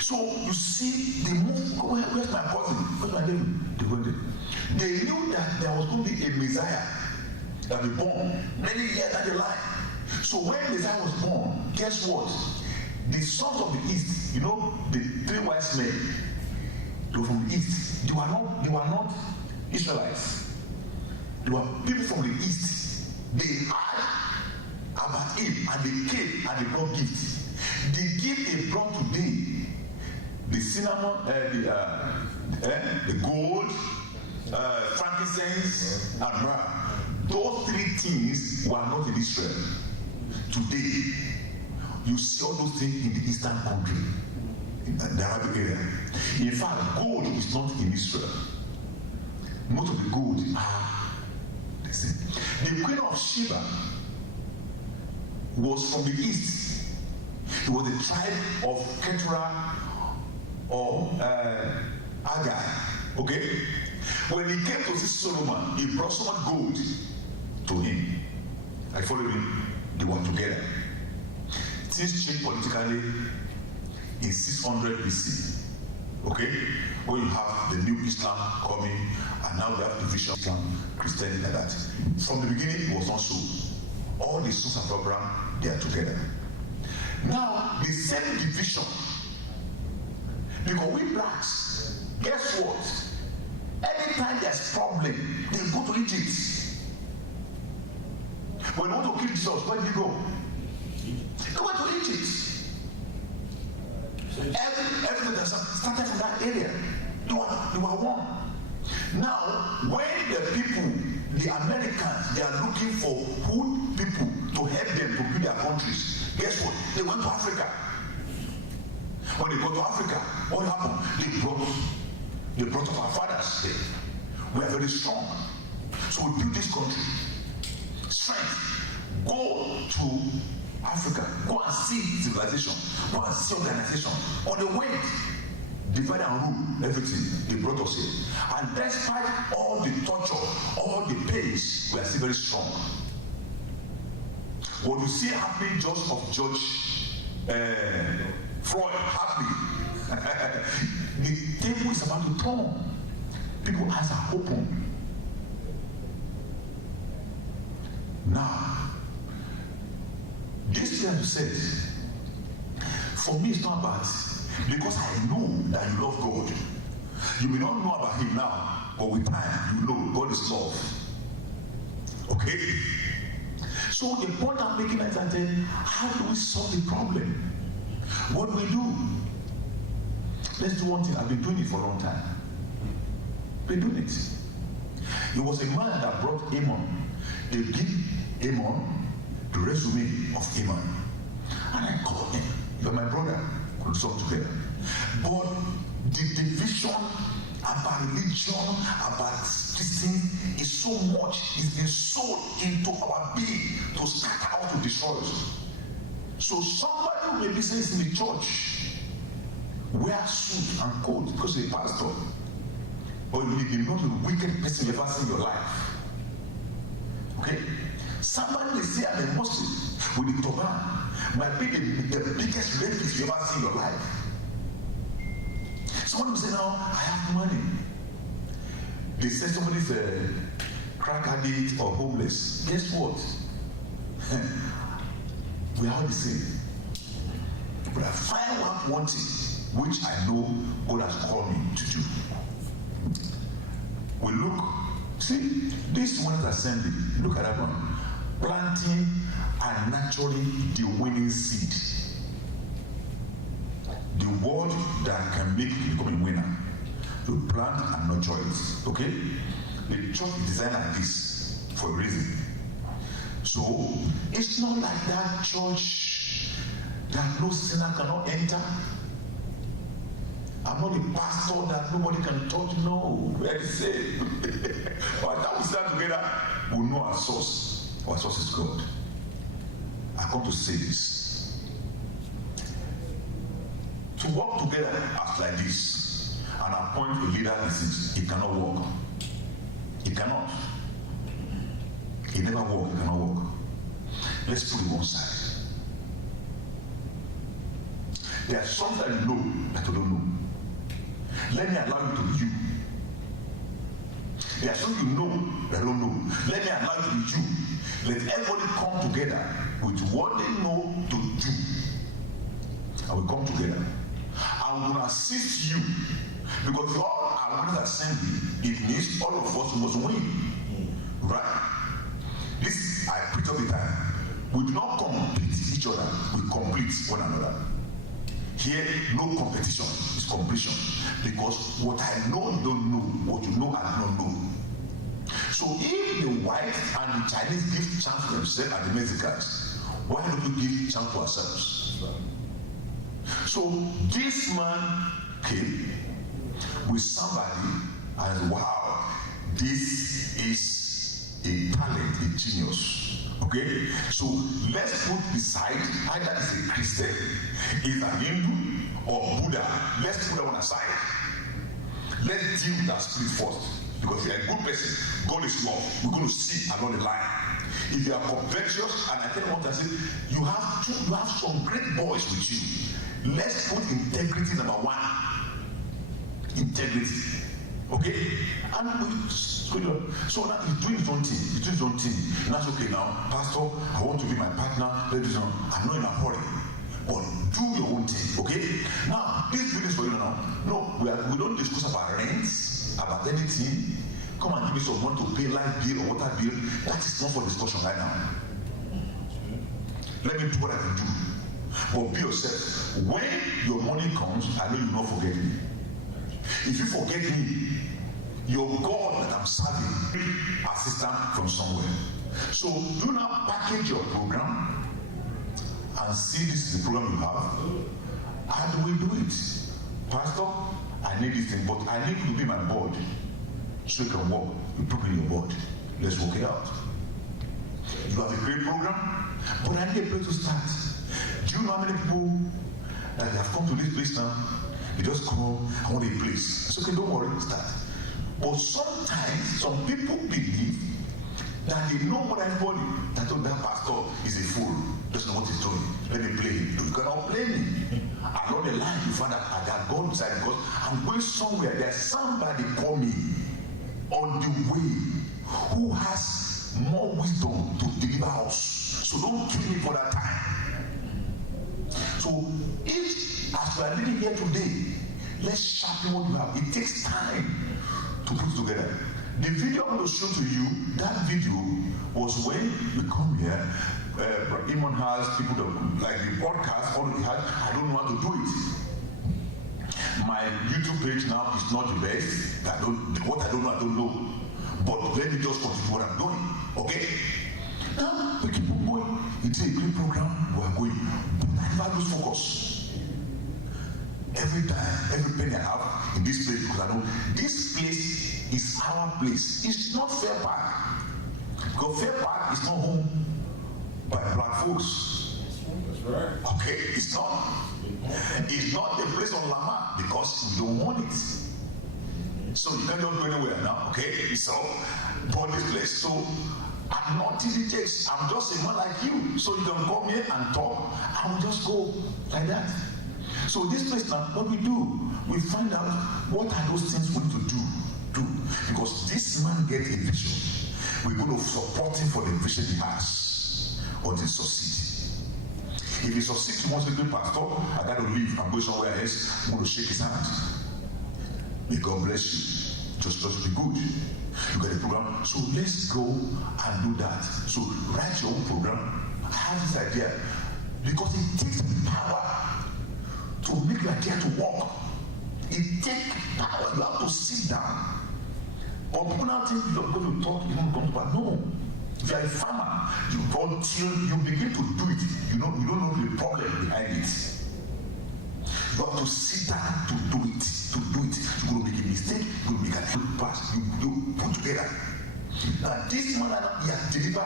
So you see, they moved, where's my cousin? Where's my devil? They went there. They knew that there was going to be a Messiah that would be born many years down the line. So when Messiah was born, guess what? The sons of the east, you know, the 3 wise men, they were from the east. They were not Israelites. They were people from the east. They heard about him and they came and they brought gifts. The gift they brought today, the cinnamon, the gold, frankincense, and myrrh. Those 3 things were not in Israel. Today, you see all those things in the eastern country, in the Arabic area. In fact, gold is not in Israel. Most of the gold are the same. The Queen of Sheba was from the east. It was the tribe of Keturah or Agar. Okay? When he came to see Solomon, he brought so much gold to him. I followed him. They were together. Things changed politically in 600 BC. Okay? When you have the new Islam coming, and now we have division Islam, Christianity, like that. From the beginning, it was not so. All the sons of Abraham, they are together. Now, the same division, because we blacks, guess what? Anytime there's problem, they go to Egypt. Jesus, where did he go? He went to Egypt. Everything that started from that area. They were one. Now, when the people, the Americans, they are looking for good people to help them to build their countries, guess what? They went to Africa. When they go to Africa, what happened? They brought up our fathers there. We are very strong. So we build this country. Strength. Go to Africa. Go and see civilization. Go and see organization. On the way, divide and rule everything. They brought us here. And despite all the torture, all the pains, we are still very strong. What you see happening just of George Floyd happening, the table is about to turn. People's eyes are open. Now, this thing you said, for me it's not bad, because I know that you love God. You may not know about him now, but with time, you know God is love. Okay? So the point I'm making is that how do we solve the problem? What do we do? Let's do one thing. I've been doing it for a long time. Been doing it. It was a man that brought Amon. They give Amon the resume of Amon. And I called him. You're my brother. We'll talk together. But the division about religion, about this thing is so much, it's been sold into our being to scatter out to destroy us. So somebody who maybe says in the church, wear suit and coat because he's a pastor. But you may be not the wicked person you've ever seen in your life. Okay? Somebody may say I'm a Muslim with the turban might be the biggest rapist you've ever seen in your life. Someone will say, now, I have money. They say somebody's a crack addict or homeless. Guess what? We are all the same. But I find out one thing, which I know God has called me to do. We look, see, this one is assembly. Look at that one. Planting and nurturing the winning seed. The word that can make you become a winner. You plant and nurture it. Okay? The church is designed like this for a reason. So it's not like that church that no sinner cannot enter. I'm not a pastor that nobody can touch. No, very safe. But that we stand together, we know our source. Our source is God. I come to say this. To work together as like this and appoint a leader, it cannot work. It cannot. It never work. It cannot work. Let's put it one side. There are some that you know that you don't know. Let me allow you to be you. There are some you know that you don't know. Let me allow you to be you. Let everybody come together with what they know to do. And we come together. I'm going to assist you. Because if all are one assembly, it means all of us must win. Right? This, I preach all the time. We do not compete each other. We complete one another. Here, no competition. It's completion. Because what I know, you don't know. What you know, I don't know. So if the white and the Chinese give chance to themselves and the Mexicans, why don't we give chance to ourselves? So this man came with somebody and wow, this is a talent, a genius. Okay? So let's put beside either it's a Christian, is a Hindu or Buddha. Let's put that one aside. Let's deal with that split first. Because if you're a good person, God is love. We're going to see along the line. If you are covetous, and I tell you what I say, you have some great boys with you. Let's put integrity number one. Integrity. Okay? And so now he's doing his own thing. He's doing his own thing. And that's okay now. Pastor, I want to be my partner. Ladies and gentlemen, I'm not in a hurry. But do your own thing. Okay? Now, this video is for you now. No, we don't discuss about rents, about anything. Come and give me some money to pay light bill or water bill. That is not for discussion right now. Let me do what I can do. But be yourself. When your money comes, I know you will not forget me. If you forget me, your God that I'm serving, assistant from somewhere. So do not package your program and see this is the program you have. How do we do it? Pastor, I need this thing, but I need you to be my board so you can work. You put me in your board. Let's work it out. You have a great program, but I need a place to start. Do you know how many people that have come to this place now? They just come, I want a place. It's okay, don't worry, start. But sometimes some people believe that they know more than anybody. That that pastor is a fool, doesn't know what he's doing. Let me play him. You cannot play me. Along the line, you find out that God decided, because I'm going somewhere. There's somebody coming on the way who has more wisdom to deliver us. So don't kill me for that time. So if, as we are living here today, let's sharpen what you have. It takes time to put together. The video I'm going to show to you, that video was when we come here. Iman has people that like the podcast already had. I don't know how to do it. My YouTube page now is not the best. What I don't know. But let me just continue what I'm doing. Okay? Now we keep on going. It's a great program. We are going. But I never lose focus. Every time, every penny I have in this place, because I know this place is our place. It's not Fair Park. Because Fair Park is not home by black folks. That's right. Okay, it's not. It's not the place on Lamar because we don't want it. So you can't just go anywhere now, okay? So, but this place, so I'm not in the takes. I'm just a man like you. So you can come here and talk, and we just go like that. So this place now, what we do, we find out what are those things we need to do. Because this man gets a vision. We're going to support him for the vision he has until he succeeds. If he succeeds, he wants to be pastor, I got to leave. I'm going somewhere else. I'm going to shake his hand. May God bless you. Just be good. You got a program. So let's go and do that. So write your own program. I have this idea. Because it takes power to make your idea to work. It takes power. You have to sit down. Or people now think you're going to talk, you're going to come back. No. If you're a farmer, until you begin to do it, you don't know the problem behind it. You have to sit down to do it. You're going to make a mistake, you're going to make a good pass. You put together. Now, this man, he has delivered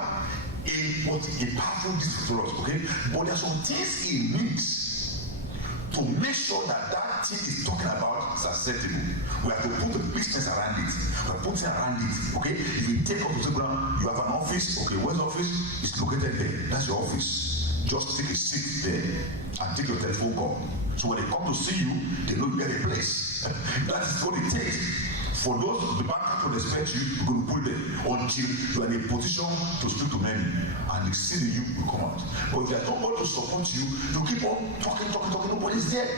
a powerful discourse for us, okay? But there are some things he needs to make sure that that thing is talking about is acceptable. We have to put the business around it. We have to put it around it, okay? If you take up the program, you have an office, okay, where's the office? It's located there. That's your office. Just take a seat there and take your telephone call. So when they come to see you, they know you get a place. That is what it takes. For those, the bank to respect you, you're going to put them until you are in a position to speak to many and they see you will come out. But if there's nobody to support you, you keep on talking, nobody's there.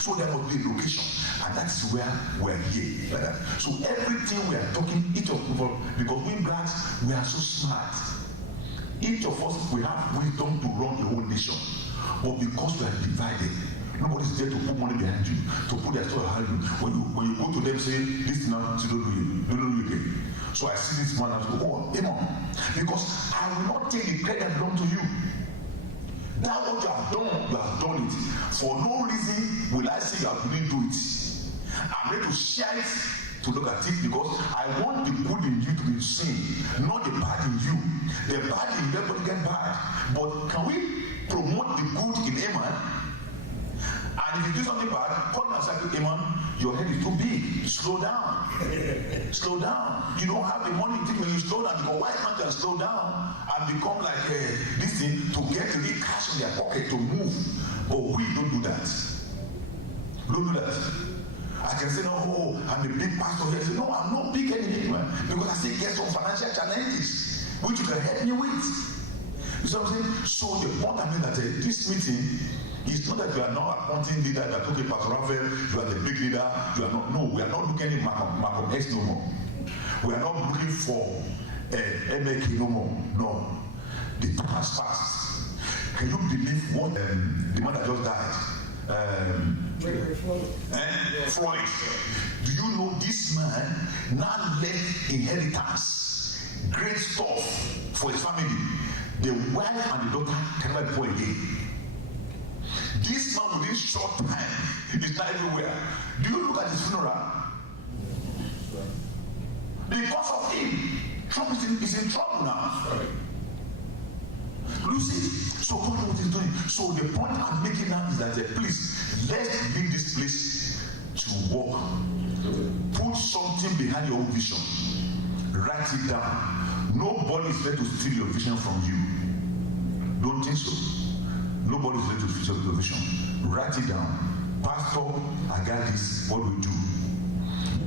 So there must be a location, and that's where we're here. Like that. So everything we are talking, each of us, because we blacks, we are so smart. Each of us, we have wisdom to run the whole nation. But because we are divided, nobody's there to put money behind you, to put their stuff behind you. When you go to them, say, this now, you don't do it. They don't do it again. So I see this man and go, oh, Amen. Because I will not take the credit that belongs to you. Now what you have done it. For no reason will I say you didn't do it. I'm ready to share it to look at it because I want the good in you to be seen, not the bad in you. The bad in everybody get bad. But can we promote the good in Amen? And if you do something bad, come and say, Amen, your head is too big. Slow down. Slow down. You don't have the money. When you slow down, because white man can slow down and become like this thing to get the cash in their pocket to move. But we don't do that. Don't do that. I can say, no, I'm a big pastor here. I say, no, I'm not big anymore. Because I still get some financial challenges which you can help me with. You see what I'm saying? So the point I mean that this meeting is not that we are not appointing leader that okay, Pastor Raphael, you are the big leader. You are not. No, we are not looking at Malcolm X no more. We are not looking for MK no more. No, the time has passed. Can you believe what the man that just died? Floyd. Do you know this man now left inheritance, great stuff for his family? The wife and the daughter can never be born again. This man within short time is not everywhere. Do you look at his funeral? Because of him, Trump is in trouble now. You see, so God knows what he's doing. So the point I'm making now is that please, let's leave this place to work. Put something behind your own vision. Write it down. Nobody is there to steal your vision from you. Don't think so. Nobody is there to steal your vision. Write it down. Pastor, I got this. What do we do?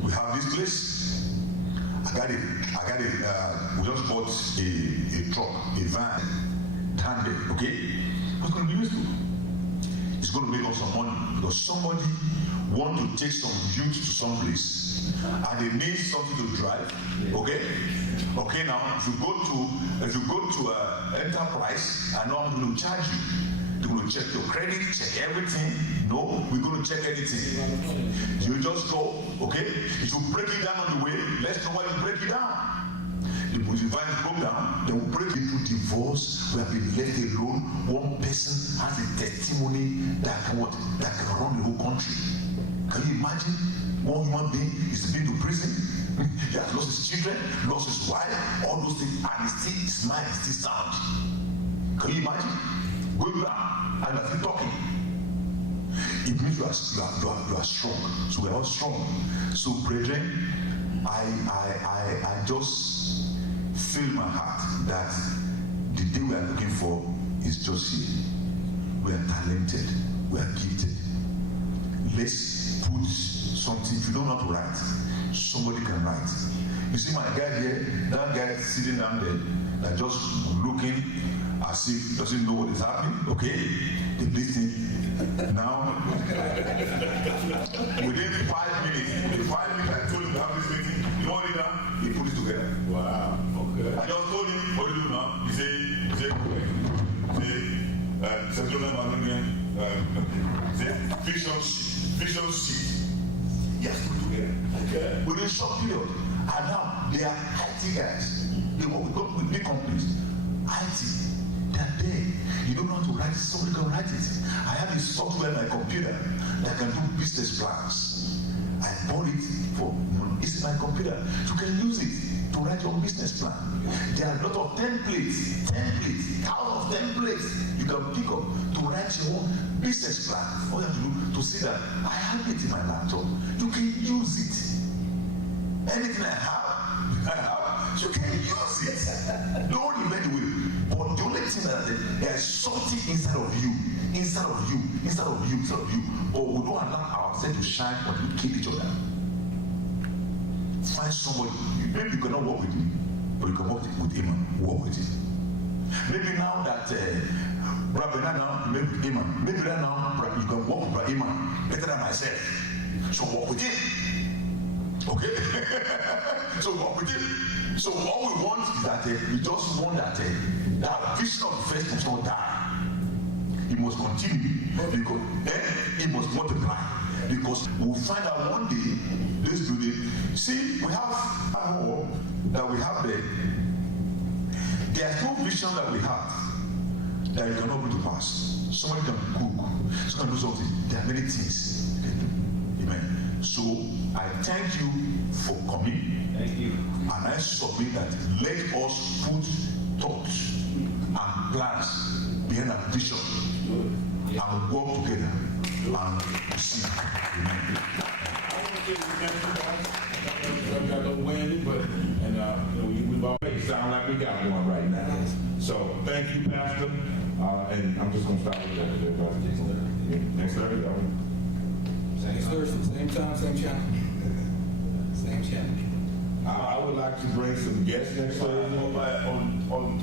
We have this place. I got it. We just bought a truck, a van, down there, okay? What's going to be useful? It's going to make us some money because somebody want to take some youth to some place and they need something to drive, okay? Okay, now if you go to Enterprise, I know I'm going to charge you. They're going to check your credit, check everything. No, we're going to check anything. You just go, okay? If you break it down on the way, let's know why you break it down. The device broke down, they will break into divorce. We have been left alone. One person has a testimony that can run the whole country. Can you imagine? One human being is been to prison. He has lost his children, lost his wife, all those things, and his mind is still sound. Can you imagine? Going back and you're still talking. It means you are strong. So we are all strong. So, brethren, I just feel in my heart that the day we are looking for is just here. We are talented. We are gifted. Let's put something. If you don't know how to write, somebody can write. You see my guy here, that guy sitting down there, that just looking as if doesn't know what is happening. Okay, they listen. Now, within 5 minutes, I told him to have this meeting. You know what he done? He put it together. Wow. Okay. I just told him, what do you do now? He said, Central vision sheet. He has put it together. Okay. Within a short period. And now, they are IT guys. They work with big companies. IT. That day, you don't know how to write it, somebody can write it. I have a software on my computer that can do business plans. I bought it it's in my computer. You can use it to write your own business plan. There are a lot of templates, thousands of templates you can pick up to write your own business plan. All you have to do to see that I have it in my laptop. You can use it. Anything I have, you can use it. Don't invent the will. But the only thing that there's something inside of you. But we don't allow ourselves to shine, but we kill each other. Find somebody. Maybe you cannot work with me, but you can work with him. Work with him. Maybe now that Brother now you work with him. Maybe right now you can work with Brahima better than myself. So work with him. Okay? So work with him. So all we want is that we just want that that vision of the first must not die. It must continue because it must multiply. Because we'll find out one day this building. See, we have that we have there. There's no vision that we have that you cannot put to pass. Somebody can cook, someone can do something. There are many things you can do. Amen. So I thank you for coming. Thank you. And I submit that let us put thoughts and plans behind our vision and work together and see. Amen. I got no wind, but we've already sound like we got one right now. So thank you, Pastor. And I'm just gonna stop with that. Next Thursday. Next Thursday, same time, same channel. Same channel. I would like to bring some guests next Thursday. On